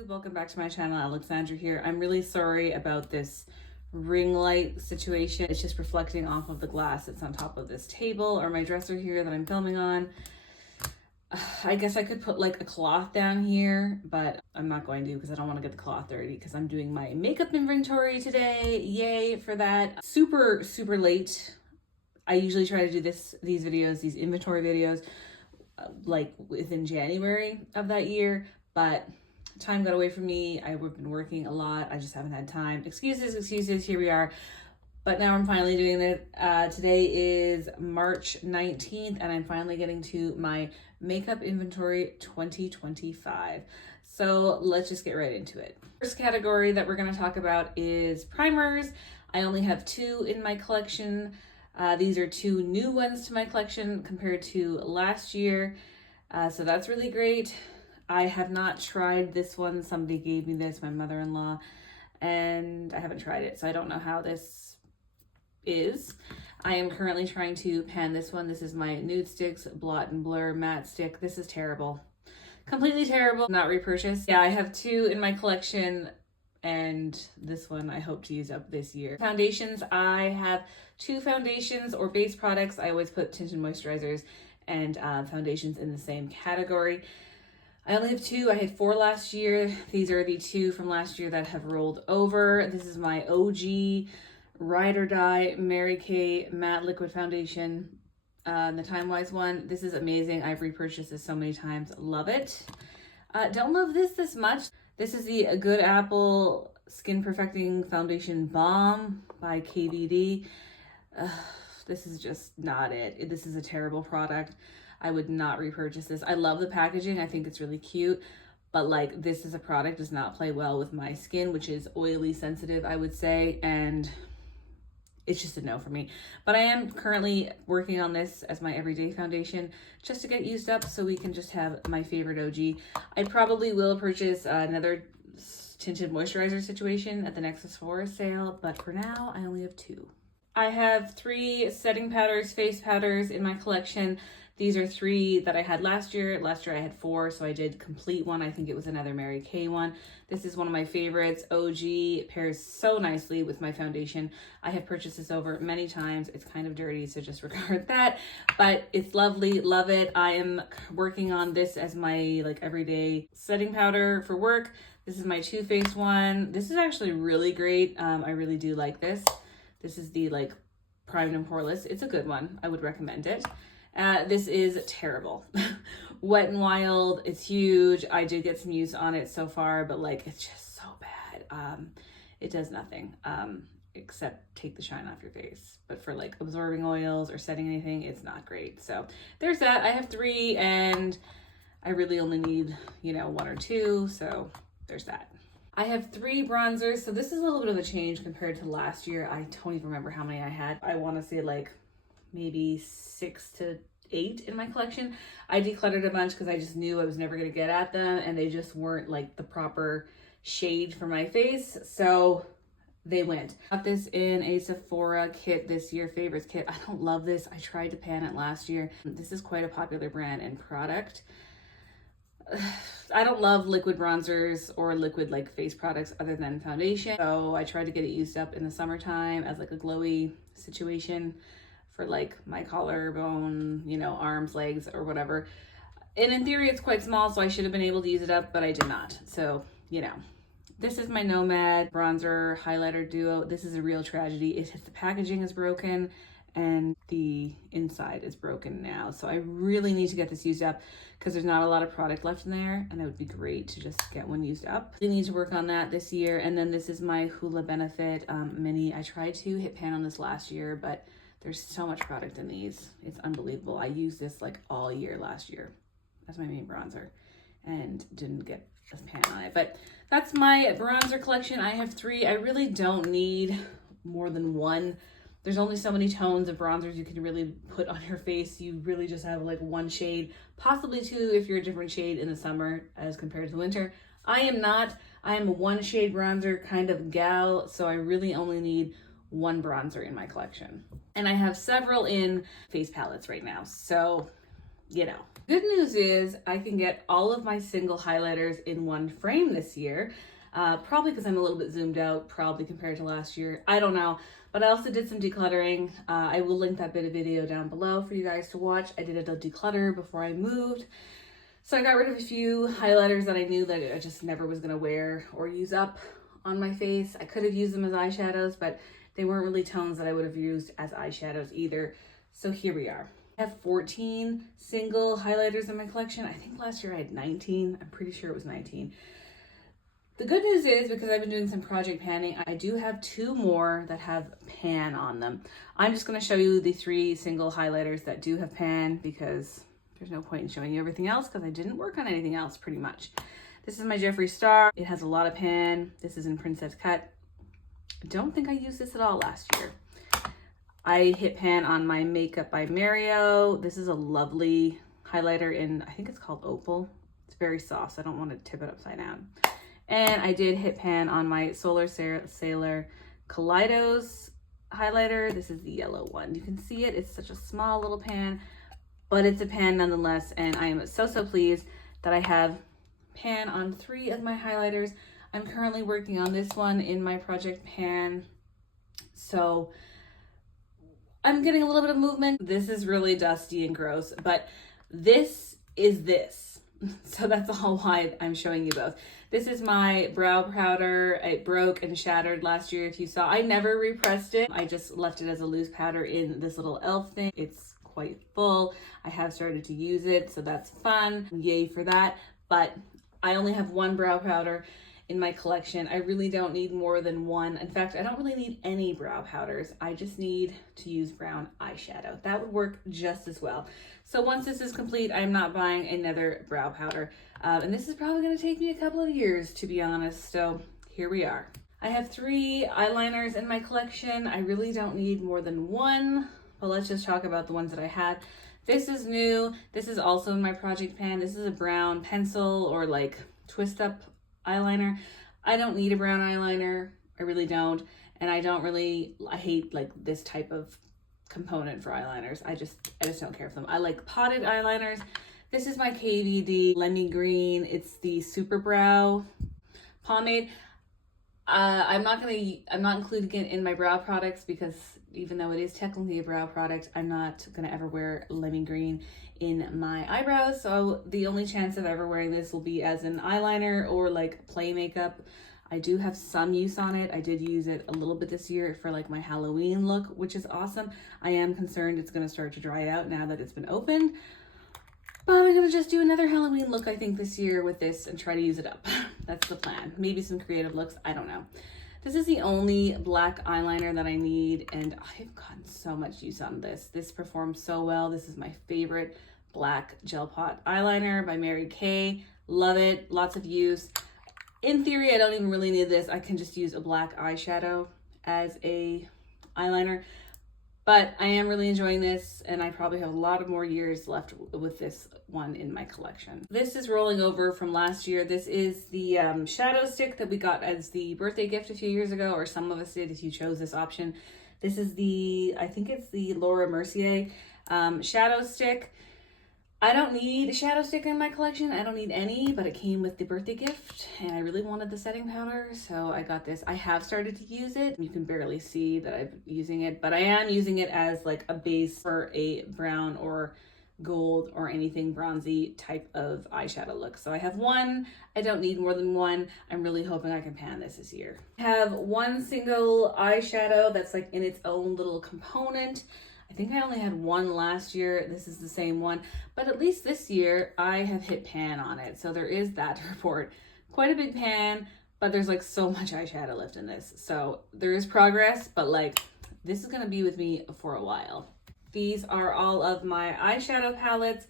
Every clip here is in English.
Welcome back to my channel. Alexandra here. I'm really sorry about this ring light situation. It's just reflecting off of the glass that's on top of this table or my dresser here that I'm filming on. I guess I could put like a cloth down here, but I'm not going to because I don't want to get the cloth dirty because I'm doing my makeup inventory today. Yay for that. Super late. I usually try to do these inventory videos like within January of that year, but time got away from me. I've been working a lot. I just haven't had time. Excuses, here we are. But now I'm finally doing it. Today is March 19th and I'm finally getting to my makeup inventory 2025. So let's just get right into it. First category that we're going to talk about is primers. I only have 2 in my collection. These are 2 new ones to my collection compared to last year. So that's really great. I have not tried this one. Somebody gave me this, my mother-in-law, and I haven't tried it. So I don't know how this is. I am currently trying to pan this one. This is my Nude Sticks Blot and Blur Matte Stick. This is terrible. Completely terrible. Not repurchased. Yeah, I have 2 in my collection, and this one I hope to use up this year. Foundations, I have 2 foundations or base products. I always put tinted moisturizers and foundations in the same category. I only have 2. I had 4 last year. These are the 2 from last year that have rolled over. This is my OG Ride or Die Mary Kay Matte Liquid Foundation, the Time Wise one. This is amazing. I've repurchased this so many times. Love it. Don't love this much. This is the Good Apple Skin Perfecting Foundation Balm by KVD. This is just not it. This is a terrible product. I would not repurchase this. I love the packaging. I think it's really cute, but like this is a product does not play well with my skin, which is oily sensitive, I would say, and it's just a no for me. But I am currently working on this as my everyday foundation just to get used up so we can just have my favorite OG. I probably will purchase another tinted moisturizer situation at the next Sephora sale, but for now I only have 2. I have 3 setting powders, face powders in my collection. These are 3 that I had last year. Last year I had 4, so I did complete one. I think it was another Mary Kay one. This is one of my favorites. OG. It pairs so nicely with my foundation. I have purchased this over many times. It's kind of dirty, so just regard that. But it's lovely. Love it. I am working on this as my like everyday setting powder for work. This is my Too Faced one. This is actually really great. I really do like this. This is the like primed and poreless. It's a good one. I would recommend it. This is terrible. Wet n Wild, it's huge. I did get some use on it so far, but like it's just so bad. It does nothing except take the shine off your face. But for like absorbing oils or setting anything, it's not great. So there's that. I have 3 and I really only need, 1 or 2. So there's that. I have 3 bronzers. So this is a little bit of a change compared to last year. I don't even remember how many I had. I want to say like maybe 6 to 8 in my collection. I decluttered a bunch because I just knew I was never going to get at them and they just weren't like the proper shade for my face. So they went. Got this in a Sephora kit this year, favorites kit. I don't love this. I tried to pan it last year. This is quite a popular brand and product. I don't love liquid bronzers or liquid like face products other than foundation. So I tried to get it used up in the summertime as like a glowy situation for like my collarbone, arms, legs, or whatever. And in theory, it's quite small, so I should have been able to use it up, but I did not. So, this is my Nomad bronzer highlighter duo. This is a real tragedy. The packaging is broken and the inside is broken now. So I really need to get this used up because there's not a lot of product left in there and it would be great to just get one used up. I need to work on that this year. And then this is my Hoola Benefit mini. I tried to hit pan on this last year, but there's so much product in these. It's unbelievable. I used this like all year last year as my main bronzer and didn't get a pan on it. But that's my bronzer collection. I have 3. I really don't need more than 1. There's only so many tones of bronzers you can really put on your face. You really just have like 1 shade, possibly 2 if you're a different shade in the summer as compared to the winter. I am not. I am a 1 shade bronzer kind of gal, so I really only need 1 bronzer in my collection. And I have several in face palettes right now. So you know. Good news is I can get all of my single highlighters in one frame this year. Probably because I'm a little bit zoomed out, probably compared to last year. I don't know. But I also did some decluttering. I will link that bit of video down below for you guys to watch. I did a declutter before I moved. So I got rid of a few highlighters that I knew that I just never was going to wear or use up on my face. I could have used them as eyeshadows, but they weren't really tones that I would have used as eyeshadows either. So here we are. I have 14 single highlighters in my collection. I think last year I had 19. I'm pretty sure it was 19. The good news is, because I've been doing some project panning, I do have 2 more that have pan on them. I'm just going to show you the 3 single highlighters that do have pan, because there's no point in showing you everything else because I didn't work on anything else pretty much. This is my Jeffree Star. It has a lot of pan. This is in Princess Cut. I don't think I used this at all last year. I hit pan on my Makeup by Mario. This is a lovely highlighter in, I think it's called Opal. It's very soft, so I don't want to tip it upside down. And I did hit pan on my Solar Sailor Kaleidos highlighter. This is the yellow one. You can see it. It's such a small little pan, but it's a pan nonetheless. And I am so pleased that I have pan on 3 of my highlighters. I'm currently working on this one in my project pan. So I'm getting a little bit of movement. This is really dusty and gross, but this is this. So that's all why I'm showing you both. This is my brow powder. It broke and shattered last year. If you saw, I never repressed it. I just left it as a loose powder in this little elf thing. It's quite full. I have started to use it, so that's fun. Yay for that. But I only have 1 brow powder in my collection. I really don't need more than 1. In fact, I don't really need any brow powders. I just need to use brown eyeshadow. That would work just as well. So once this is complete, I'm not buying another brow powder. And this is probably going to take me a couple of years, to be honest. So here we are. I have 3 eyeliners in my collection. I really don't need more than 1, but let's just talk about the ones that I have. This is new. This is also in my project pan. This is a brown pencil or like twist up eyeliner. I don't need a brown eyeliner. I really don't. And I hate like this type of component for eyeliners. I just don't care for them. I like potted eyeliners. This is my KVD Lemmy Green. It's the Super Brow pomade. I'm not including it in my brow products because even though it is technically a brow product, I'm not gonna ever wear Lemmy Green in my eyebrows. So the only chance of ever wearing this will be as an eyeliner or like play makeup. I do have some use on it. I did use it a little bit this year for like my Halloween look, which is awesome. I am concerned it's gonna start to dry out now that it's been opened. But I'm gonna just do another Halloween look, I think, this year with this and try to use it up. That's the plan. Maybe some creative looks, I don't know. This is the only black eyeliner that I need, and I've gotten so much use out of this. This performs so well. This is my favorite black gel pot eyeliner by Mary Kay. Love it, lots of use. In theory, I don't even really need this. I can just use a black eyeshadow as a eyeliner. But I am really enjoying this, and I probably have a lot of more years left with this one in my collection. This is rolling over from last year. This is the shadow stick that we got as the birthday gift a few years ago, or some of us did if you chose this option. This is the, I think it's the Laura Mercier shadow stick. I don't need a shadow stick in my collection. I don't need any, but it came with the birthday gift and I really wanted the setting powder, so I got this. I have started to use it. You can barely see that I'm using it, but I am using it as like a base for a brown or gold or anything bronzy type of eyeshadow look. So I have 1. I don't need more than 1. I'm really hoping I can pan this year. I have 1 single eyeshadow that's like in its own little component. I think I only had 1 last year. This is the same one, but at least this year I have hit pan on it. So there is that to report. Quite a big pan, but there's like so much eyeshadow left in this. So there is progress, but like this is gonna be with me for a while. These are all of my eyeshadow palettes.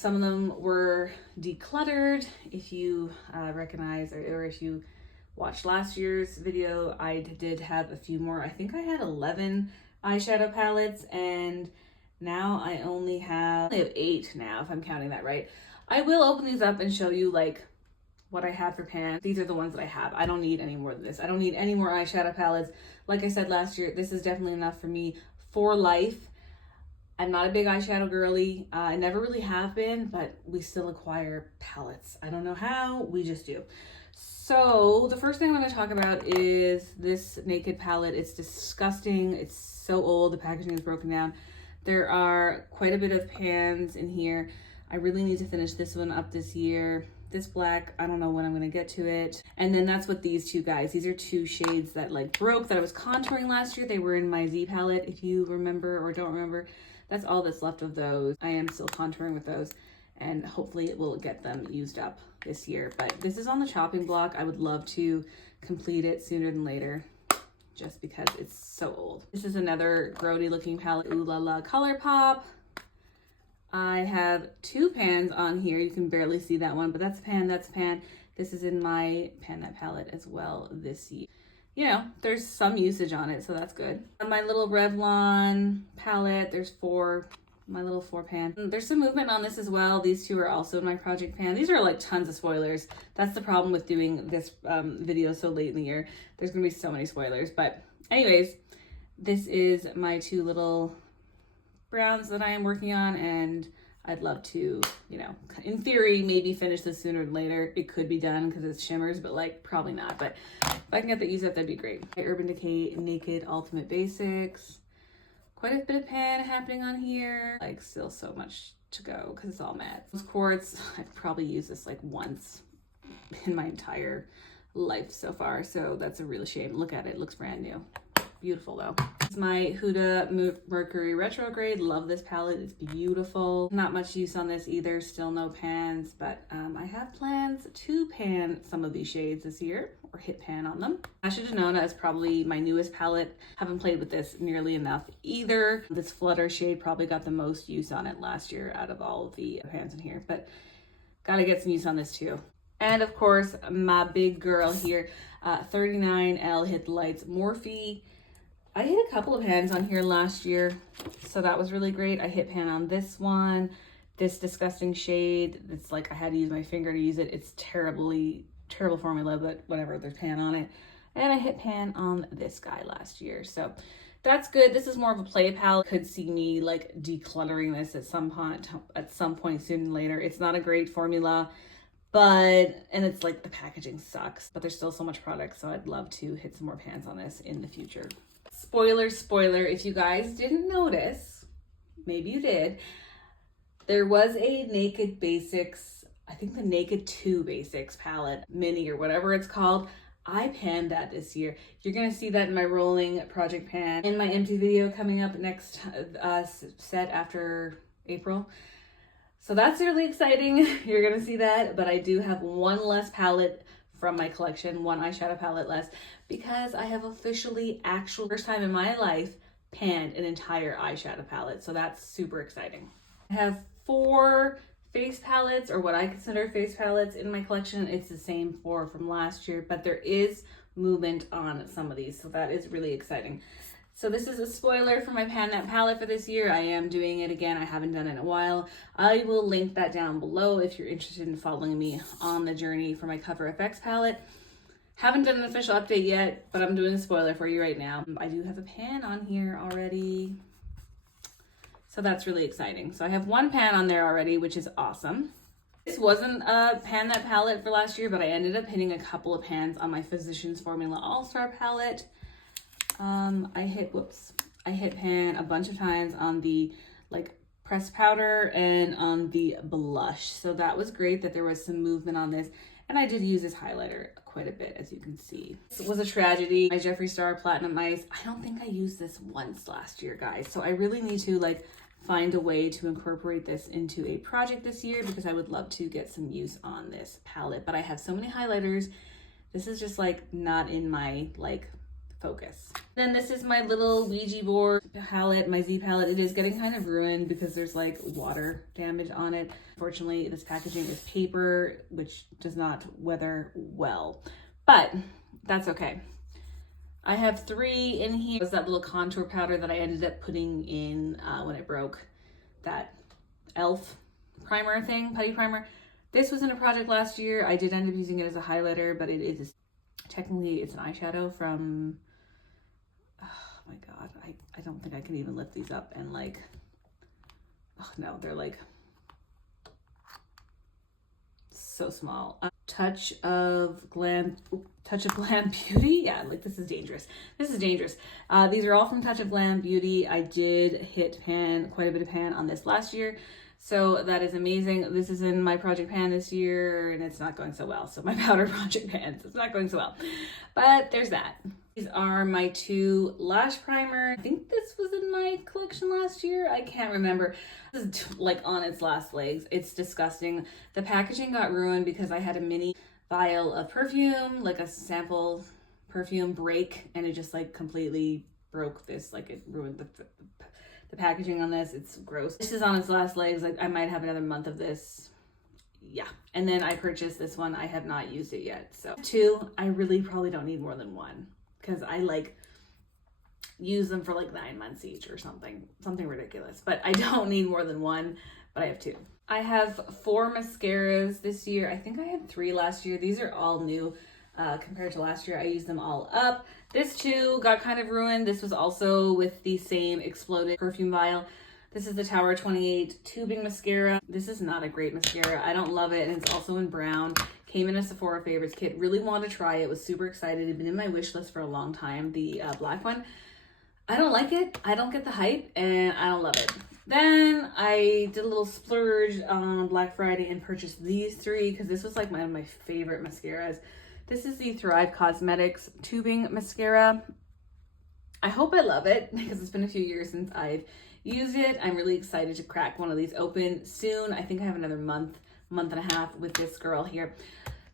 Some of them were decluttered. If you recognize or if you watched last year's video, I did have a few more. I think I had 11 eyeshadow palettes, and now I only have 8 now, if I'm counting that right. I will open these up and show you like what I have for pan. These are the ones that I have. I don't need any more than this. I don't need any more eyeshadow palettes. Like I said last year, this is definitely enough for me for life. I'm not a big eyeshadow girly. I never really have been, but we still acquire palettes. I don't know how, we just do. So the first thing I'm going to talk about is this Naked palette. It's disgusting. It's so old. The packaging is broken down. There are quite a bit of pans in here. I really need to finish this one up this year. This black, I don't know when I'm gonna get to it. And then that's what these two guys, these are two shades that like broke that I was contouring last year. They were in my Z palette, if you remember or don't remember. That's all that's left of those. I am still contouring with those and hopefully it will get them used up this year. But this is on the chopping block. I would love to complete it sooner than later just because it's so old. This is another grody looking palette, Ooh La La Color Pop. I have two pans on here. You can barely see that one, but that's a pan, that's a pan. This is in my pan that palette as well this year. You know, there's some usage on it, so that's good. My little Revlon palette, there's my little 4 pan. There's some movement on this as well. These two are also in my project pan. These are like tons of spoilers. That's the problem with doing this video so late in the year. There's gonna be so many spoilers, but anyways, this is my two little browns that I am working on, and I'd love to, you know, in theory, maybe finish this sooner than later. It could be done because it's shimmers, but like probably not. But if I can get the use up, that'd be great. Urban Decay Naked Ultimate Basics. Quite a bit of pan happening on here. Like still so much to go because it's all matte. Those quartz, I've probably used this like once in my entire life so far. So that's a real shame. Look at it, it looks brand new. Beautiful though. This is my Huda Mercury Retrograde. Love this palette, it's beautiful. Not much use on this either, still no pans, but I have plans to pan some of these shades this year, or hit pan on them. Asha Denona is probably my newest palette. Haven't played with this nearly enough either. This Flutter shade probably got the most use on it last year out of all of the pans in here, but gotta get some use on this too. And of course, my big girl here, 39L Hit the Lights Morphe. I hit a couple of pans on here last year, so that was really great. I hit pan on this one, this disgusting shade. It's like I had to use my finger to use it. It's terrible formula, but whatever, there's pan on it. And I hit pan on this guy last year, so that's good. This is more of a play palette. Could see me like decluttering this at some point soon and later. It's not a great formula, and it's like the packaging sucks, but there's still so much product, so I'd love to hit some more pans on this in the future. Spoiler, if you guys didn't notice, maybe you did, there was a Naked Basics, I think the Naked 2 Basics palette, mini or whatever it's called. I panned that this year. You're gonna see that in my rolling project pan in my empty video coming up next set after April. So that's really exciting. You're gonna see that, but I do have one less palette from my collection, one eyeshadow palette less, because I have officially, first time in my life, panned an entire eyeshadow palette. So that's super exciting. I have 4 face palettes, or what I consider face palettes, in my collection. It's the same 4 from last year, but there is movement on some of these, so that is really exciting. So this is a spoiler for my Pan That palette for this year. I am doing it again. I haven't done it in a while. I will link that down below if you're interested in following me on the journey for my Cover FX palette. Haven't done an official update yet, but I'm doing a spoiler for you right now. I do have a pan on here already, so that's really exciting. So I have 1 pan on there already, which is awesome. This wasn't a Pan That palette for last year, but I ended up hitting a couple of pans on my Physicians Formula All-Star palette. I hit pan a bunch of times on the like pressed powder and on the blush. So that was great that there was some movement on this. And I did use this highlighter quite a bit, as you can see. It was a tragedy. My Jeffree Star Platinum Ice, I don't think I used this once last year, guys. So I really need to like find a way to incorporate this into a project this year, because I would love to get some use on this palette. But I have so many highlighters. This is just like not in my like focus. Then this is my little Ouija board palette, my Z palette. It is getting kind of ruined because there's like water damage on it. Unfortunately, this packaging is paper, which does not weather well, but that's okay. I have 3 in here. It was that little contour powder that I ended up putting in when it broke, that e.l.f. primer thing, putty primer. This was in a project last year. I did end up using it as a highlighter, but it is technically, it's an eyeshadow from, oh my God, I don't think I can even lift these up and like oh no, they're like so small. Touch of Glam Beauty. Yeah, like this is dangerous. This is dangerous. These are all from Touch of Glam Beauty. I did hit pan, quite a bit of pan on this last year. So that is amazing. This is in my project pan this year and it's not going so well. So my powder project pans, it's not going so well. But there's that. These are my 2 lash primers. I think this was in my collection last year. I can't remember. This is like on its last legs. It's disgusting. The packaging got ruined because I had a mini vial of perfume, like a sample perfume break, and it just like completely broke this. Like it ruined the packaging on this. It's gross. This is on its last legs. Like I might have another month of this. Yeah. And then I purchased this one. I have not used it yet. So 2, I really probably don't need more than 1. Because I like use them for like 9 months each or something ridiculous, but I don't need more than 1, but I have 2. I have 4 mascaras this year. I think I had 3 last year. These are all new compared to last year. I used them all up. This too got kind of ruined. This was also with the same exploded perfume vial. This is the Tower 28 tubing mascara. This is not a great mascara. I don't love it, and it's also in brown. Came in a Sephora favorites kit. Really wanted to try it. Was super excited. It had been in my wish list for a long time. The black one. I don't like it. I don't get the hype, and I don't love it. Then I did a little splurge on Black Friday and purchased these 3 because this was like one of my favorite mascaras. This is the Thrive Cosmetics tubing mascara. I hope I love it because it's been a few years since I've used it. I'm really excited to crack one of these open soon. I think I have another month and a half with this girl here.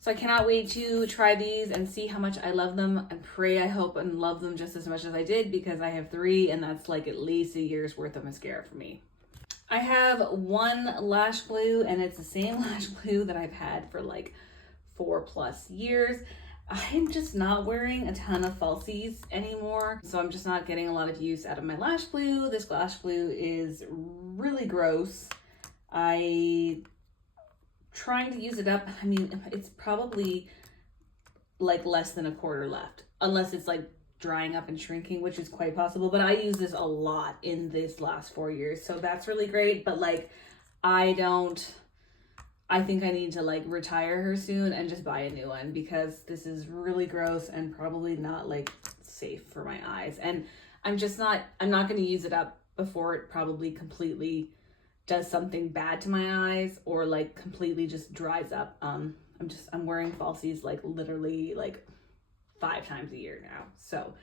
So I cannot wait to try these and see how much I love them, and pray I hope and love them just as much as I did, because I have 3 and that's like at least a year's worth of mascara for me. I have 1 lash glue and it's the same lash glue that I've had for like 4+ years. I'm just not wearing a ton of falsies anymore, so I'm just not getting a lot of use out of my lash glue. This lash glue is really gross. Trying to use it up. I mean, it's probably like less than a quarter left, unless it's like drying up and shrinking, which is quite possible. But I use this a lot in this last 4 years, so that's really great. But like, I think I need to like retire her soon and just buy a new one, because this is really gross and probably not like safe for my eyes. And I'm not going to use it up before it probably completely does something bad to my eyes or like completely just dries up. I'm wearing falsies like literally like 5 times a year now. So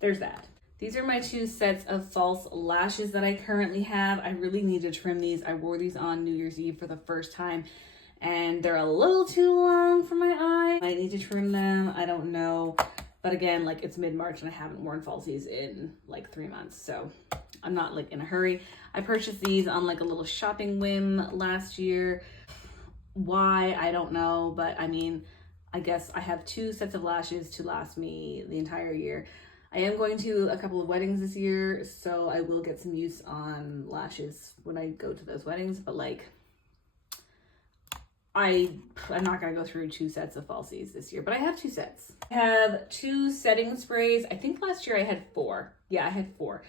there's that. These are my 2 sets of false lashes that I currently have. I really need to trim these. I wore these on New Year's Eve for the first time and they're a little too long for my eye. I need to trim them. I don't know. But again, like it's mid-March and I haven't worn falsies in like 3 months. So I'm not like in a hurry. I purchased these on like a little shopping whim last year. Why? I don't know. But I mean, I guess I have 2 sets of lashes to last me the entire year. I am going to a couple of weddings this year, so I will get some use on lashes when I go to those weddings, but like, I'm not going to go through 2 sets of falsies this year, but I have 2 sets. I have 2 setting sprays. I think last year I had 4. Yeah, I had 4.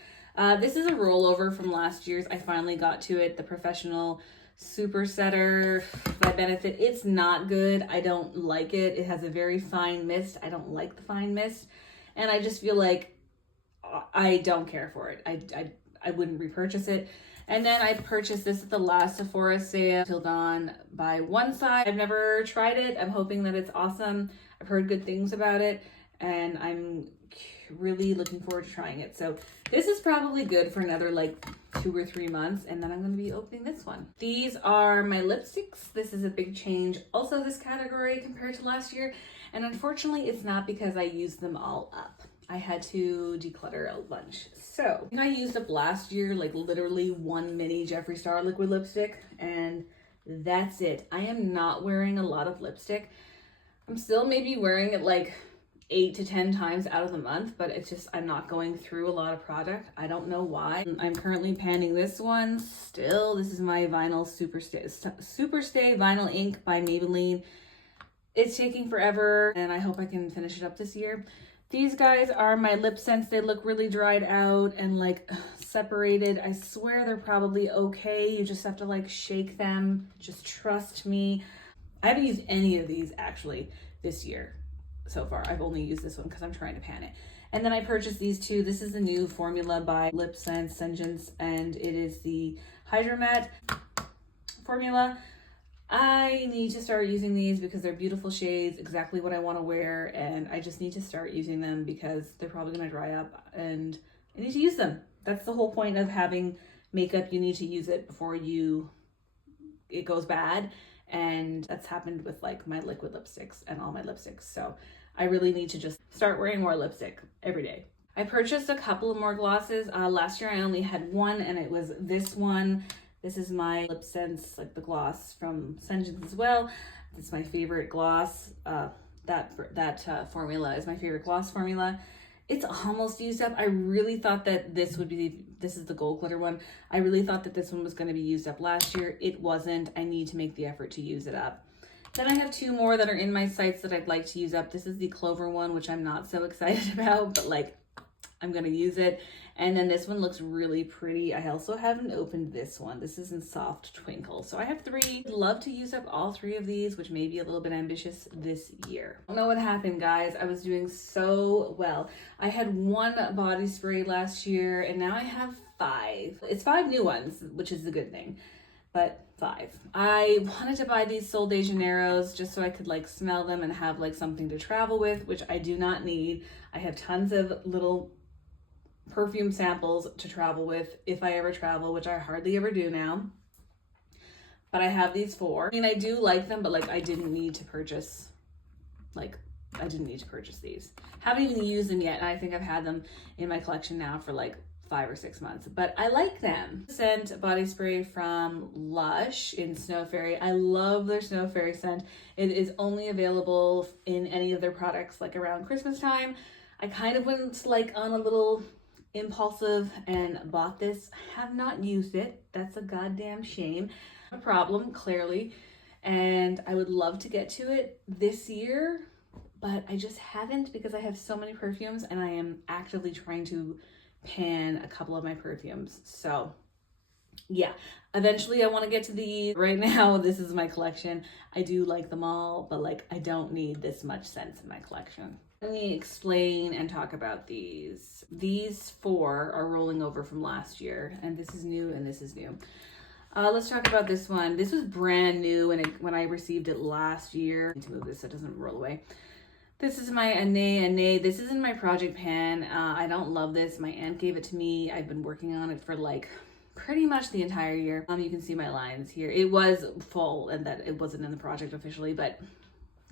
This is a rollover from last year's. I finally got to it, the Professional Super Setter by Benefit. It's not good. I don't like it. It has a very fine mist. I don't like the fine mist. And I just feel like I don't care for it. I wouldn't repurchase it. And then I purchased this at the last Sephora sale, Till Dawn by One Side. I've never tried it. I'm hoping that it's awesome. I've heard good things about it, and I'm really looking forward to trying it. So this is probably good for another like 2 or 3 months, and then I'm going to be opening this one. These are my lipsticks. This is a big change also this category compared to last year, and unfortunately it's not because I used them all up. I had to declutter a bunch. So I used up last year like literally 1 mini Jeffree Star liquid lipstick, and that's it. I am not wearing a lot of lipstick. I'm still maybe wearing it like 8 to 10 times out of the month, but it's just, I'm not going through a lot of product. I don't know why. I'm currently panning this one still. This is my vinyl Superstay Vinyl Ink by Maybelline. It's taking forever, and I hope I can finish it up this year. These guys are my lip scents. They look really dried out and like separated. I swear they're probably okay. You just have to like shake them. Just trust me. I haven't used any of these actually this year so far. I've only used this one because I'm trying to pan it. And then I purchased these two. This is the new formula by Lip Sense, and it is the Hydromat formula. I need to start using these because they're beautiful shades, exactly what I want to wear, and I just need to start using them because they're probably going to dry up and I need to use them. That's the whole point of having makeup. You need to use it before it goes bad, and that's happened with like my liquid lipsticks and all my lipsticks. So I really need to just start wearing more lipstick every day. I purchased a couple of more glosses. Last year I only had one, and it was this one. This is my Lip Sense, like the gloss from Sengens as well. It's my favorite gloss. That formula is my favorite gloss formula. It's almost used up. I really thought that this is the gold glitter one. I really thought that this one was going to be used up last year. It wasn't. I need to make the effort to use it up. Then I have two more that are in my sights that I'd like to use up. This is the Clover one, which I'm not so excited about, but like I'm going to use it. And then this one looks really pretty. I also haven't opened this one. This is in Soft Twinkle. So I have three. I'd love to use up all three of these, which may be a little bit ambitious this year. I don't know what happened, guys. I was doing so well. I had one body spray last year, and now I have 5. It's 5 new ones, which is a good thing, but 5. I wanted to buy these Sol de Janeiros just so I could like smell them and have like something to travel with, which I do not need. I have tons of little perfume samples to travel with if I ever travel, which I hardly ever do now. But I have these 4. I mean, I do like them, but like I didn't need to purchase these. Haven't even used them yet, and I think I've had them in my collection now for like 5 or 6 months, but I like them. Scent body spray from Lush in Snow Fairy. I love their Snow Fairy scent. It is only available in any of their products like around Christmas time. I kind of went like on a little impulsive and bought this. I have not used it. That's a goddamn shame. A problem, clearly, and I would love to get to it this year, but I just haven't because I have so many perfumes and I am actively trying to pan a couple of my perfumes. So yeah, eventually I want to get to these. Right now, this is my collection. I do like them all, but like I don't need this much scents in my collection. Let me explain and talk about these. These 4 are rolling over from last year, and this is new and this is new. Let's talk about this one. This was brand new when I received it last year. I need to move this so it doesn't roll away. This is my Anne. This is in my project pan. I don't love this. My aunt gave it to me. I've been working on it for like pretty much the entire year. You can see my lines here. It was full, and that it wasn't in the project officially, but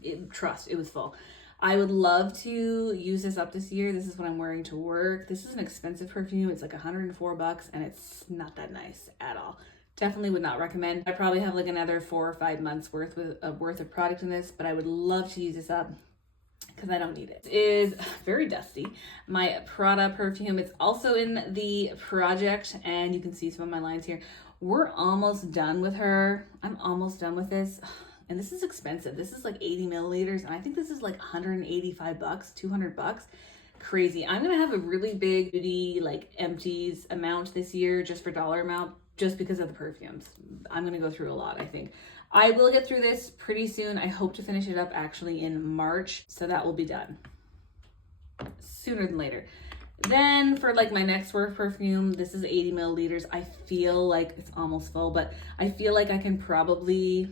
it was full. I would love to use this up this year. This is what I'm wearing to work. This is an expensive perfume. It's like $104 and it's not that nice at all. Definitely would not recommend. I probably have like another 4 or 5 months worth of product in this, but I would love to use this up because I don't need it. It is very dusty. My Prada perfume. It's also in the project, and you can see some of my lines here. We're almost done with her. I'm almost done with this. And this is expensive. This is like 80 milliliters, and I think this is like $185, $200. Crazy. I'm gonna have a really big beauty like empties amount this year just for dollar amount, just because of the perfumes. I'm gonna go through a lot, I think. I will get through this pretty soon. I hope to finish it up actually in March, so that will be done sooner than later. Then for like my next work perfume, this is 80 milliliters. I feel like it's almost full, but I feel like I can probably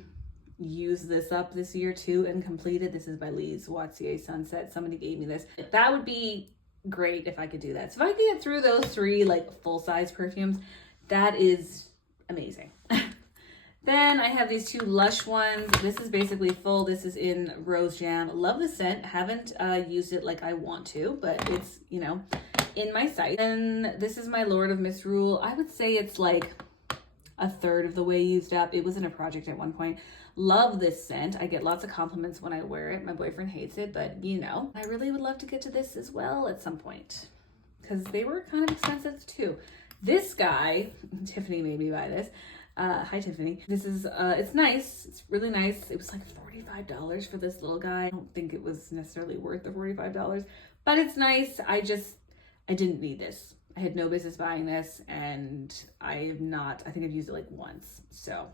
use this up this year too and complete it. This is by Lise Wattier Sunset. Somebody gave me this. That would be great if I could do that. So if I could get through those 3 like full-size perfumes, that is amazing. Then I have these 2 Lush ones. This is basically full. This is in Rose Jam. Love the scent. Haven't used it like I want to, but it's, you know, in my sight. And this is my Lord of Misrule. I would say it's like a third of the way used up. It was in a project at one point. Love this scent. I get lots of compliments when I wear it. My boyfriend hates it, but you know, I really would love to get to this as well at some point because they were kind of expensive too. This guy, Tiffany made me buy this. Hi Tiffany. This is, it's nice. It's really nice. It was like $45 for this little guy. I don't think it was necessarily worth the $45, but it's nice. I didn't need this. I had no business buying this, and I think I've used it like once. So,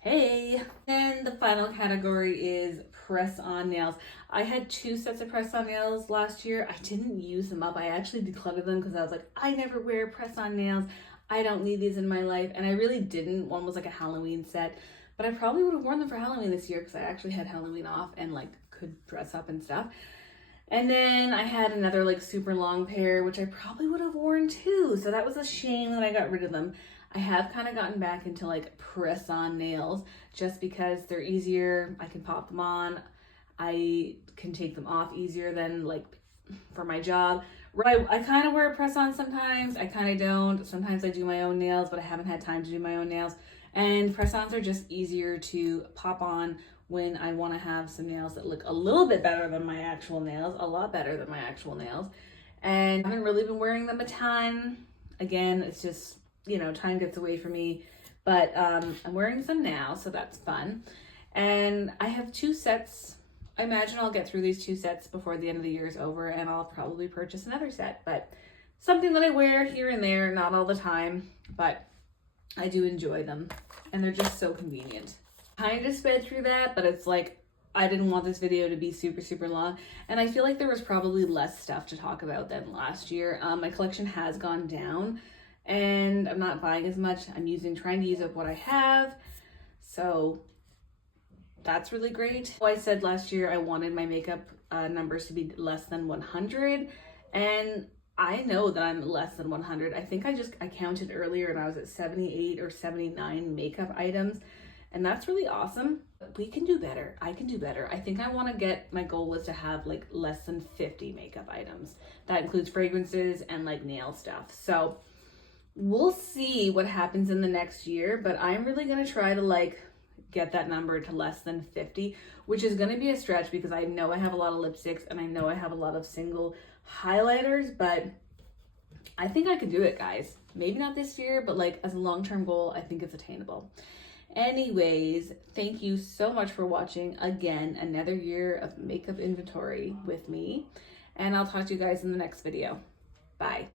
hey. And the final category is press-on nails. I had 2 sets of press-on nails last year. I didn't use them up. I actually decluttered them because I was like, I never wear press-on nails. I don't need these in my life. And I really didn't. One was like a Halloween set, but I probably would have worn them for Halloween this year because I actually had Halloween off and like could dress up and stuff. And then I had another like super long pair, which I probably would have worn too. So that was a shame that I got rid of them. I have kind of gotten back into like press-on nails just because they're easier. I can pop them on. I can take them off easier than like for my job. I kind of wear press-on sometimes. I kind of don't. Sometimes I do my own nails, but I haven't had time to do my own nails. And press-ons are just easier to pop on when I want to have some nails that look a little bit better than my actual nails, a lot better than my actual nails. And I haven't really been wearing them a ton. Again, it's just, time gets away from me. But I'm wearing some now, so that's fun. And I have 2 sets. I imagine I'll get through these 2 sets before the end of the year is over, and I'll probably purchase another set. But something that I wear here and there, not all the time, but I do enjoy them. And they're just so convenient. Kind of sped through that, but it's like I didn't want this video to be super, super long. And I feel like there was probably less stuff to talk about than last year. My collection has gone down, and I'm not buying as much. I'm trying to use up what I have. So that's really great. I said last year I wanted my makeup numbers to be less than 100, and I know that I'm less than 100. I think I counted earlier and I was at 78 or 79 makeup items, and that's really awesome. We can do better. I can do better. I think my goal is to have like less than 50 makeup items. That includes fragrances and like nail stuff. So we'll see what happens in the next year, but I'm really gonna try to like get that number to less than 50, which is going to be a stretch because I know I have a lot of lipsticks and I know I have a lot of single highlighters, but I think I could do it, guys. Maybe not this year, but like as a long-term goal, I think it's attainable. Anyways, thank you so much for watching again another year of makeup inventory with me, and I'll talk to you guys in the next video. Bye.